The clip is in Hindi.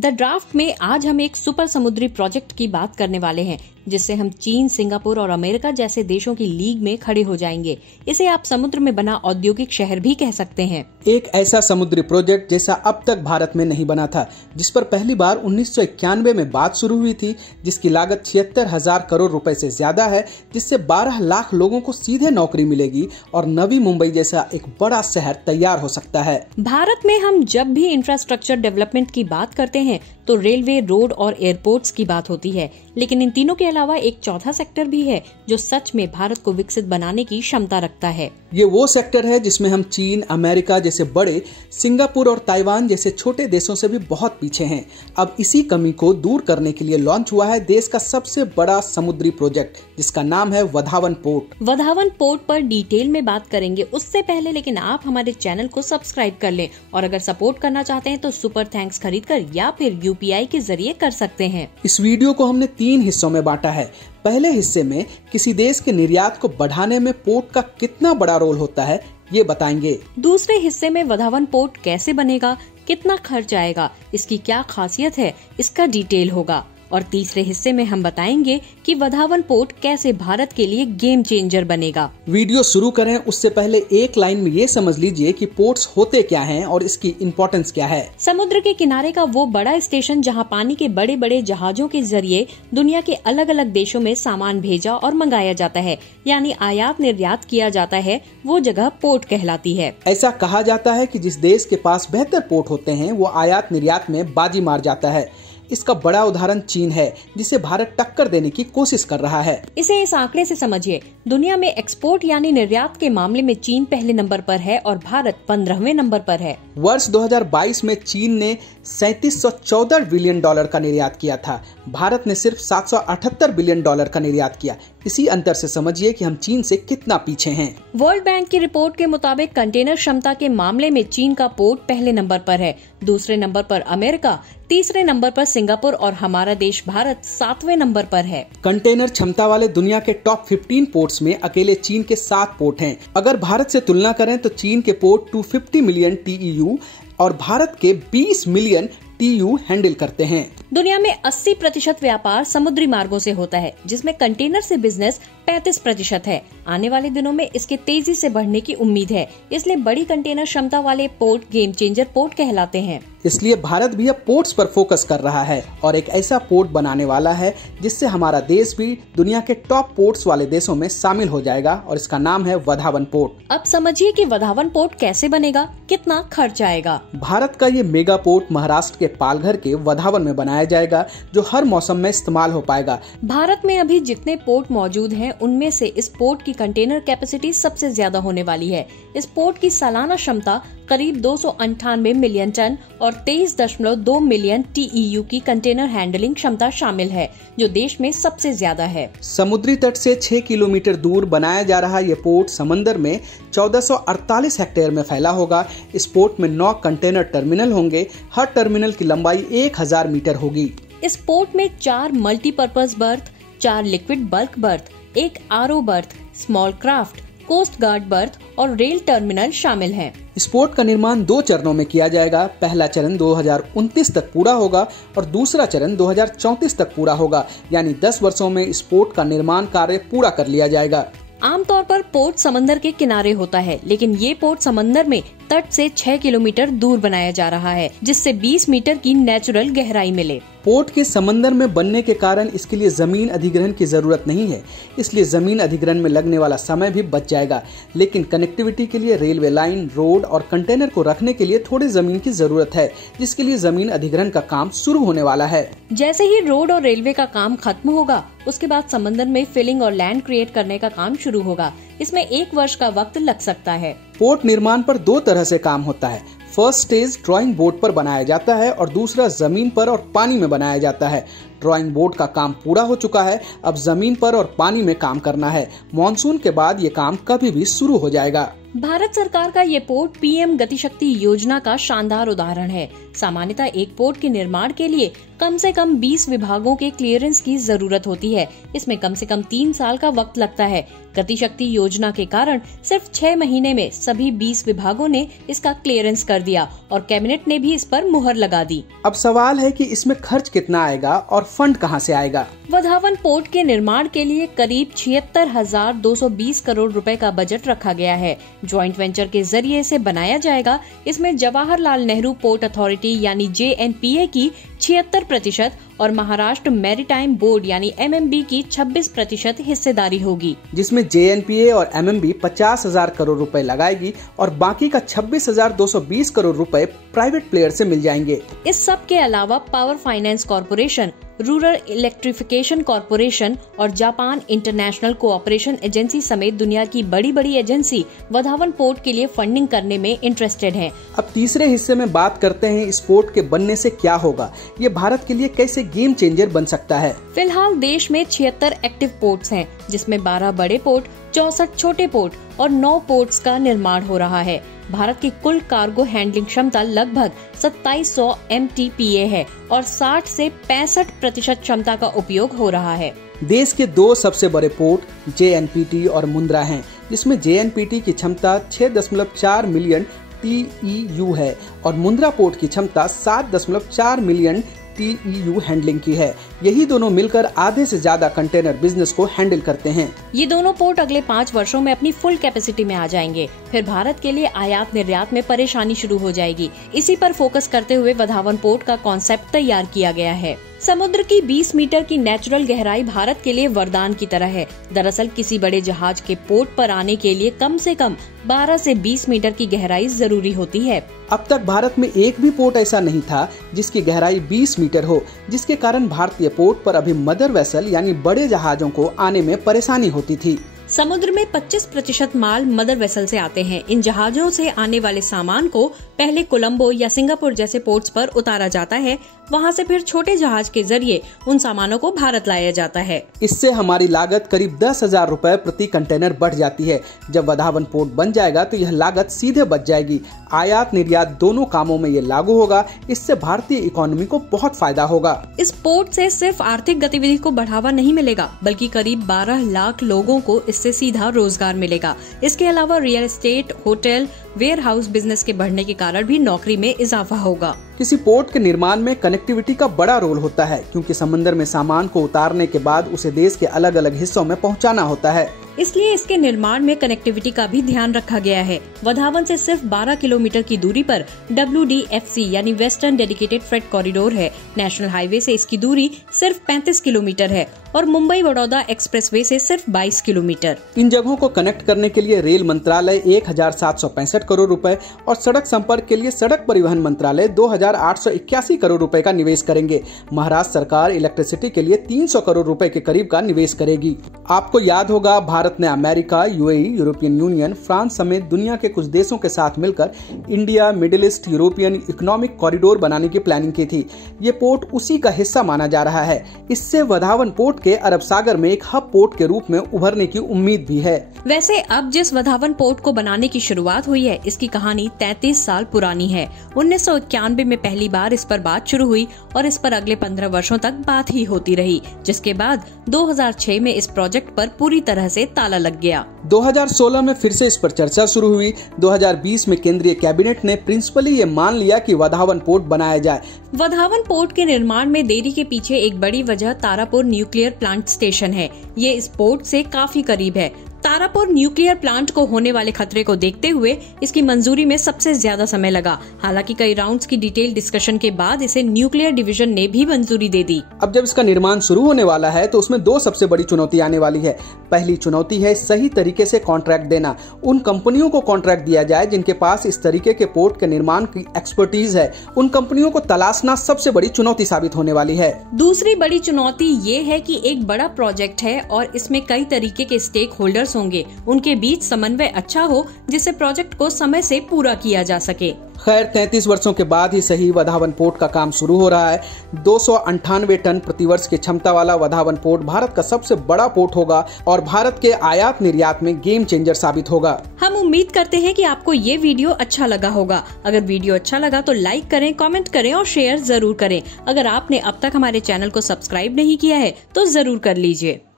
द ड्राफ्ट में आज हम एक सुपर समुद्री प्रोजेक्ट की बात करने वाले हैं, जिससे हम चीन, सिंगापुर और अमेरिका जैसे देशों की लीग में खड़े हो जाएंगे। इसे आप समुद्र में बना औद्योगिक शहर भी कह सकते हैं। एक ऐसा समुद्री प्रोजेक्ट जैसा अब तक भारत में नहीं बना था, जिस पर पहली बार 1991 में बात शुरू हुई थी, जिसकी लागत 76,000 करोड़ रुपए से ज्यादा है, जिससे 12 लाख लोगों को सीधे नौकरी मिलेगी और नवी मुंबई जैसा एक बड़ा शहर तैयार हो सकता है। भारत में हम जब भी इंफ्रास्ट्रक्चर डेवलपमेंट की बात करते हैं तो रेलवे, रोड और एयरपोर्ट्स की बात होती है, लेकिन इन तीनों के अलावा एक चौथा सेक्टर भी है जो सच में भारत को विकसित बनाने की क्षमता रखता है। ये वो सेक्टर है जिसमें हम चीन, अमेरिका जैसे बड़े, सिंगापुर और ताइवान जैसे छोटे देशों से भी बहुत पीछे हैं। अब इसी कमी को दूर करने के लिए लॉन्च हुआ है देश का सबसे बड़ा समुद्री प्रोजेक्ट, जिसका नाम है वधावन पोर्ट। वधावन पोर्ट पर डिटेल में बात करेंगे, उससे पहले लेकिन आप हमारे चैनल को सब्सक्राइब कर लें और अगर सपोर्ट करना चाहते हैं तो सुपर थैंक्स खरीदकर या फिर UPI के जरिए कर सकते हैं। इस वीडियो को हमने 3 हिस्सों में बांटा है। पहले हिस्से में किसी देश के निर्यात को बढ़ाने में पोर्ट का कितना बड़ा रोल होता है, ये बताएंगे। दूसरे हिस्से में वधावन पोर्ट कैसे बनेगा, कितना खर्च आएगा, इसकी क्या खासियत है, इसका डिटेल होगा। और तीसरे हिस्से में हम बताएंगे कि वधावन पोर्ट कैसे भारत के लिए गेम चेंजर बनेगा। वीडियो शुरू करें उससे पहले एक लाइन में ये समझ लीजिए कि पोर्ट्स होते क्या हैं और इसकी इम्पोर्टेंस क्या है। समुद्र के किनारे का वो बड़ा स्टेशन जहां पानी के बड़े बड़े जहाजों के जरिए दुनिया के अलग अलग देशों में सामान भेजा और मंगाया जाता है, यानी आयात निर्यात किया जाता है, वो जगह पोर्ट कहलाती है। ऐसा कहा जाता है कि जिस देश के पास बेहतर पोर्ट होते हैं वो आयात निर्यात में बाजी मार जाता है। इसका बड़ा उदाहरण चीन है, जिसे भारत टक्कर देने की कोशिश कर रहा है। इसे इस आंकड़े से समझिए, दुनिया में एक्सपोर्ट यानी निर्यात के मामले में चीन पहले नंबर पर है और भारत 15वें नंबर पर है। वर्ष 2022 में चीन ने $3714 बिलियन का निर्यात किया था, भारत ने सिर्फ $778 बिलियन का निर्यात किया। इसी अंतर से समझिए कि हम चीन से कितना पीछे हैं। वर्ल्ड बैंक की रिपोर्ट के मुताबिक कंटेनर क्षमता के मामले में चीन का पोर्ट पहले नंबर पर है, दूसरे नंबर पर अमेरिका, तीसरे नंबर पर सिंगापुर और हमारा देश भारत 7वें नंबर पर है। कंटेनर क्षमता वाले दुनिया के टॉप 15 पोर्ट्स में अकेले चीन के 7 पोर्ट हैं। अगर भारत से तुलना करें तो चीन के पोर्ट 250 मिलियन TEU और भारत के 20 मिलियन TEU हैंडल करते हैं। दुनिया में 80% व्यापार समुद्री मार्गों से होता है, जिसमें कंटेनर से बिजनेस 35% है। आने वाले दिनों में इसके तेजी से बढ़ने की उम्मीद है, इसलिए बड़ी कंटेनर क्षमता वाले पोर्ट गेम चेंजर पोर्ट कहलाते हैं। इसलिए भारत भी अब पोर्ट्स पर फोकस कर रहा है और एक ऐसा पोर्ट बनाने वाला है जिससे हमारा देश भी दुनिया के टॉप पोर्ट्स वाले देशों में शामिल हो जाएगा और इसका नाम है वधावन पोर्ट। अब समझिए कि वधावन पोर्ट कैसे बनेगा, कितना खर्च आएगा। भारत का ये मेगा पोर्ट महाराष्ट्र के पालघर के वधावन में बनाया जाएगा, जो हर मौसम में इस्तेमाल हो पाएगा। भारत में अभी जितने पोर्ट मौजूद हैं, उनमें से इस पोर्ट की कंटेनर कैपेसिटी सबसे ज्यादा होने वाली है। इस पोर्ट की सालाना क्षमता करीब 298 मिलियन टन और 23.2 मिलियन TEU की कंटेनर हैंडलिंग क्षमता शामिल है, जो देश में सबसे ज्यादा है। समुद्री तट से 6 किलोमीटर दूर बनाया जा रहा ये पोर्ट समंदर में 1448 हेक्टेयर में फैला होगा। इस पोर्ट में 9 कंटेनर टर्मिनल होंगे, हर टर्मिनल की लंबाई 1000 मीटर होगी। इस पोर्ट में 4 multipurpose berth, 4 liquid bulk berth, 1 RO berth, small craft, coast guard berth और रेल टर्मिनल शामिल हैं। इस पोर्ट का निर्माण 2 चरणों में किया जाएगा। पहला चरण 2029 तक पूरा होगा और दूसरा चरण 2034 तक पूरा होगा, यानी 10 वर्षों में इस पोर्ट का निर्माण कार्य पूरा कर लिया जाएगा। आमतौर पर पोर्ट समंदर के किनारे होता है, लेकिन ये पोर्ट समंदर में तट से 6 किलोमीटर दूर बनाया जा रहा है, जिससे 20 मीटर की नेचुरल गहराई मिले। पोर्ट के समंदर में बनने के कारण इसके लिए जमीन अधिग्रहण की जरूरत नहीं है, इसलिए जमीन अधिग्रहण में लगने वाला समय भी बच जाएगा। लेकिन कनेक्टिविटी के लिए रेलवे लाइन, रोड और कंटेनर को रखने के लिए थोड़ी जमीन की जरूरत है, जिसके लिए जमीन अधिग्रहण का काम शुरू होने वाला है। जैसे ही रोड और रेलवे का काम खत्म होगा, उसके बाद समंदर में फिलिंग और लैंड क्रिएट करने का काम शुरू होगा। इसमें 1 वर्ष का वक्त लग सकता है। पोर्ट निर्माण पर 2 तरह से काम होता है। फर्स्ट स्टेज ड्राइंग बोर्ड पर बनाया जाता है और दूसरा जमीन पर और पानी में बनाया जाता है। ड्राइंग बोर्ड का काम पूरा हो चुका है, अब जमीन पर और पानी में काम करना है। मॉनसून के बाद ये काम कभी भी शुरू हो जाएगा। भारत सरकार का ये पोर्ट PM गतिशक्ति योजना का शानदार उदाहरण है। सामान्यतः एक पोर्ट के निर्माण के लिए कम से कम 20 विभागों के क्लियरेंस की जरूरत होती है। इसमें कम से कम 3 साल का वक्त लगता है। गतिशक्ति योजना के कारण सिर्फ 6 महीने में सभी 20 विभागों ने इसका क्लियरेंस कर दिया और कैबिनेट ने भी इस पर मुहर लगा दी। अब सवाल है कि इसमें खर्च कितना आएगा और फंड कहां से आएगा। वधावन पोर्ट के निर्माण के लिए करीब 76,220 करोड़ रुपए का बजट रखा गया है। ज्वाइंट वेंचर के जरिए इसे बनाया जाएगा। इसमें जवाहरलाल नेहरू पोर्ट अथॉरिटी यानी JNPA की 76% और महाराष्ट्र मैरीटाइम बोर्ड यानी MMB की 26% हिस्सेदारी होगी, जिसमें JNPA और MMB 50,000 करोड़ रुपए लगाएगी और बाकी का 26,220 करोड़ रुपए प्राइवेट प्लेयर से मिल जाएंगे। इस सब के अलावा power finance corporation, rural electrification corporation और जापान इंटरनेशनल कोऑपरेशन एजेंसी समेत दुनिया की बड़ी बड़ी एजेंसी वधावन पोर्ट के लिए फंडिंग करने में इंटरेस्टेड हैं। अब तीसरे हिस्से में बात करते हैं इस पोर्ट के बनने से क्या होगा, ये भारत के लिए कैसे गेम चेंजर बन सकता है। फिलहाल देश में 76 एक्टिव पोर्ट्स हैं, जिसमें 12 बड़े पोर्ट, 64 छोटे पोर्ट और 9 पोर्ट्स का निर्माण हो रहा है। भारत की कुल कार्गो हैंडलिंग क्षमता लगभग 2700 MTPA है और 60 से 65% क्षमता का उपयोग हो रहा है। देश के 2 सबसे बड़े पोर्ट JNPT और मुंद्रा हैं, जिसमें JNPT की क्षमता 6.4 मिलियन TEU है और मुंद्रा पोर्ट की क्षमता 7.4 मिलियन TEU हैंडलिंग की है। यही दोनों मिलकर आधे से ज्यादा कंटेनर बिजनेस को हैंडल करते हैं। ये दोनों पोर्ट अगले 5 वर्षों में अपनी फुल कैपेसिटी में आ जाएंगे। फिर भारत के लिए आयात निर्यात में परेशानी शुरू हो जाएगी। इसी पर फोकस करते हुए वधावन पोर्ट का कॉन्सेप्ट तैयार किया गया है। समुद्र की 20 मीटर की नेचुरल गहराई भारत के लिए वरदान की तरह है। दरअसल किसी बड़े जहाज के पोर्ट पर आने के लिए कम से कम 12 से 20 मीटर की गहराई जरूरी होती है। अब तक भारत में एक भी पोर्ट ऐसा नहीं था जिसकी गहराई 20 मीटर हो, जिसके कारण भारतीय पोर्ट पर अभी मदर वेसल यानी बड़े जहाजों को आने में परेशानी होती थी। समुद्र में 25% माल मदर वेसल से आते हैं। इन जहाजों से आने वाले सामान को पहले कोलंबो या सिंगापुर जैसे पोर्ट्स पर उतारा जाता है, वहां से फिर छोटे जहाज के जरिए उन सामानों को भारत लाया जाता है। इससे हमारी लागत करीब 10,000 रुपए प्रति कंटेनर बढ़ जाती है। जब वधावन पोर्ट बन जाएगा तो यह लागत सीधे बच जाएगी। आयात निर्यात दोनों कामों में ये लागू होगा। इससे भारतीय इकोनॉमी को बहुत फायदा होगा। इस पोर्ट से सिर्फ आर्थिक गतिविधि को बढ़ावा नहीं मिलेगा, बल्कि करीब 12 लाख लोगों को इससे सीधा रोजगार मिलेगा। इसके अलावा real estate, hotel, warehouse business के बढ़ने के कारण भी नौकरी में इजाफा होगा। किसी पोर्ट के निर्माण में कनेक्टिविटी का बड़ा रोल होता है, क्योंकि समंदर में सामान को उतारने के बाद उसे देश के अलग अलग हिस्सों में पहुंचाना होता है। इसलिए इसके निर्माण में कनेक्टिविटी का भी ध्यान रखा गया है। वधावन से सिर्फ 12 किलोमीटर की दूरी पर WDFC यानी वेस्टर्न डेडिकेटेड फ्रेट कॉरिडोर है। नेशनल हाईवे से इसकी दूरी सिर्फ 35 किलोमीटर है और मुंबई बड़ौदा एक्सप्रेसवे से सिर्फ 22 किलोमीटर। इन जगहों को कनेक्ट करने के लिए रेल मंत्रालय 1,765 करोड़ रुपए और सड़क संपर्क के लिए सड़क परिवहन मंत्रालय 2,881 करोड़ रुपए का निवेश करेंगे। महाराष्ट्र सरकार इलेक्ट्रिसिटी के लिए 300 करोड़ रुपए के करीब का निवेश करेगी। आपको याद होगा, भारत ने America, UAE, European union, France समेत दुनिया के कुछ देशों के साथ मिलकर India middle east European economic corridor बनाने की प्लानिंग की थी। ये पोर्ट उसी का हिस्सा माना जा रहा है। इससे वधावन पोर्ट के अरब सागर में एक हब पोर्ट के रूप में उभरने की उम्मीद भी है। वैसे अब जिस वधावन पोर्ट को बनाने की शुरुआत हुई है, इसकी कहानी 33 साल पुरानी है। 1991 में पहली बार इस पर बात शुरू हुई और इस पर अगले 15 वर्षों तक बात ही होती रही, जिसके बाद 2006 में इस प्रोजेक्ट पर पूरी तरह से ताला लग गया। 2016 में फिर से इस पर चर्चा शुरू हुई। 2020 में केंद्रीय कैबिनेट ने प्रिंसिपली ये मान लिया कि वधावन पोर्ट बनाया जाए। वधावन पोर्ट के निर्माण में देरी के पीछे एक बड़ी वजह तारापुर न्यूक्लियर प्लांट स्टेशन है। ये इस पोर्ट से काफी करीब है। तारापुर न्यूक्लियर प्लांट को होने वाले खतरे को देखते हुए इसकी मंजूरी में सबसे ज्यादा समय लगा। हालांकि कई राउंड्स की डिटेल डिस्कशन के बाद इसे न्यूक्लियर डिवीजन ने भी मंजूरी दे दी। अब जब इसका निर्माण शुरू होने वाला है तो उसमें 2 सबसे बड़ी चुनौती आने वाली है। पहली चुनौती है सही तरीके से कॉन्ट्रैक्ट देना। उन कंपनियों को कॉन्ट्रैक्ट दिया जाए जिनके पास इस तरीके के पोर्ट के निर्माण की एक्सपर्टीज है। उन कंपनियों को तलाशना सबसे बड़ी चुनौती साबित होने वाली है। दूसरी बड़ी चुनौती ये है कि एक बड़ा प्रोजेक्ट है और इसमें कई तरीके के स्टेक होल्डर्स होंगे। उनके बीच समन्वय अच्छा हो जिससे प्रोजेक्ट को समय से पूरा किया जा सके। खैर 33 वर्षों के बाद ही सही वधावन पोर्ट का काम शुरू हो रहा है। 298 टन प्रतिवर्ष की क्षमता वाला वधावन पोर्ट भारत का सबसे बड़ा पोर्ट होगा और भारत के आयात निर्यात में गेम चेंजर साबित होगा। हम उम्मीद करते हैं कि आपको ये वीडियो अच्छा लगा होगा। अगर वीडियो अच्छा लगा तो लाइक करें, कमेंट करें और शेयर जरूर करें। अगर आपने अब तक हमारे चैनल को सब्सक्राइब नहीं किया है तो जरूर कर लीजिए।